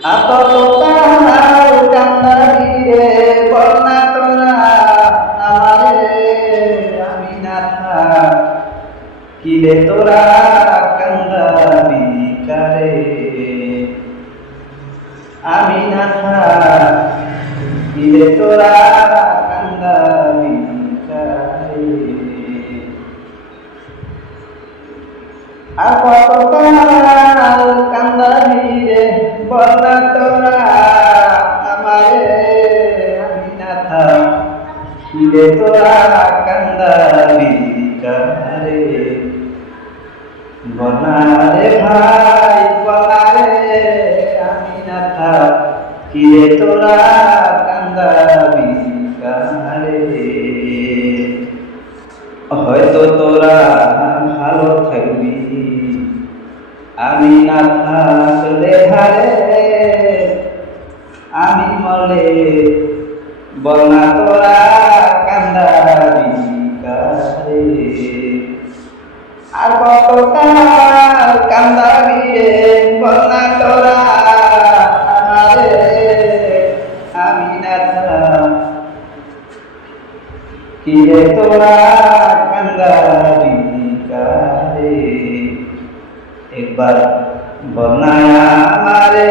আপাতত কাহার কান্দারি রে বলনা তোরা আমারে আমি না থাক কিরে তোরা কান্দাবি কারে আমি না থাক কিরে তোরা কান্দাবি কারে আর কত কাল কান্দাবি রে বলনা তোরা আমারে আমি না থাক কিরে তোরা কান্দাবি কারে বলনা রে ভাই বলনা রে আমি না থাক কিরে তোরা কান্দাবি কারে হয়তো তোরা ভালো থাকবি আমি না থাকলে ধারে আমি মলে বলনা তোরা কান্দাবি কারে আর কত কাল কান্দাবি রে বলনা তোরা আমারে আমি না থাক কিরে তোরা কান্দাবি কারে একবার বলনা আমারে